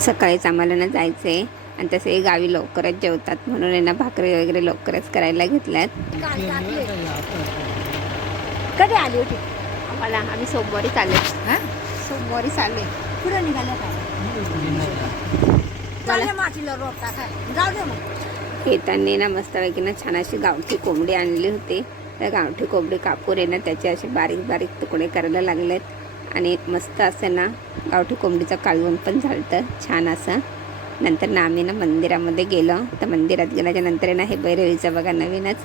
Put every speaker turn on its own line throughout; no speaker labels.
सकाळीच आम्हाला ना जायचं आहे आणि तसे गावी लवकरच जेवतात म्हणून यांना भाकरी वगैरे लवकरच करायला घेतल्यात.
कधी आली होती?
आम्हाला आम्ही सोमवारी चालले
हा?
सोमवारी चालले
पुढे निघाल्या काय चालले मातीला रोप टाकाय जाऊ दे मग.
येताना ना मस्तपैकी ना छान अशी गावठी कोंबडी आणली होती. त्या गावठी कोंबडी कापूर आहे ना त्याचे असे बारीक बारीक तुकडे करायला लागलेत. आणि मस्त असं ना गावठी कोंबडीचं कालवण पण झालं छान असं. नंतर ना आम्ही ना मंदिरामध्ये गेलो. तर मंदिरात गेल्याच्यानंतर ना हे बैरवीचं बघा नवीनच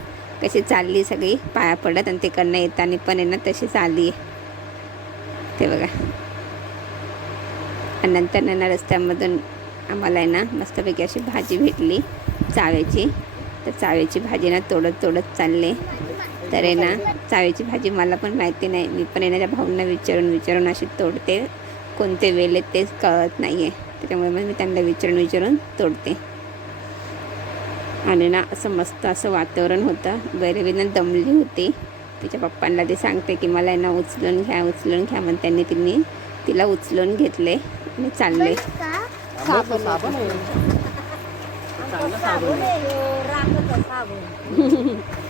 कशी चालली सगळी. पाया पडत आणि तिकडनं येताना पण आहे ना तशी चालली. आहे ते बघा. आणि नंतर ना रस्त्यामधून आम्हाला आहे ना मस्तपैकी अशी भाजी भेटली. चाव्याची. तर चाव्याची भाजी ना तोडत तोडत चालले. तर आहे ना चाव्याची भाजी मला पण माहिती नाही. मी पण त्या भाऊंना विचारून विचारून अशी तोडते. कोणते वेल आहेत तेच कळत नाही आहे त्याच्यामुळे मग मी त्यांना विचारून विचारून तोडते. आणि ना असं मस्त असं वातावरण होतं. बैरवीनं दमली होती. तिच्या पप्पांना ते सांगते की मला आहे ना उचलून घ्या उचलून घ्या. मग त्यांनी तिने तिला उचलून घेतले आणि चालले.
साबण.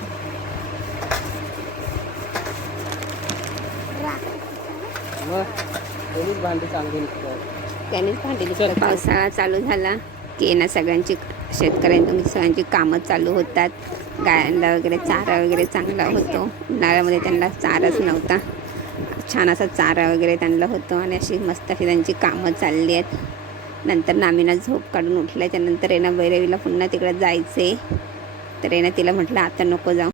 भांडी चांगली निघतात.
त्यानेच भांडी पावसाळा चालू झाला की ना सगळ्यांची शेतकऱ्यांची सगळ्यांची कामं चालू होतात. गायांना वगैरे चारा वगैरे चांगला होतो. उन्हाळ्यामध्ये त्यांना चाराच नव्हता. छान असा चारा वगैरे त्यांना होतो आणि अशी मस्त अशी त्यांची कामं चालली आहेत. नंतर नामीना झोप काढून उठल्याच्या नंतर आहे ना बैरवीला पुन्हा तिकडे जायचे. तर ना तिला म्हटलं आता नको जाऊ.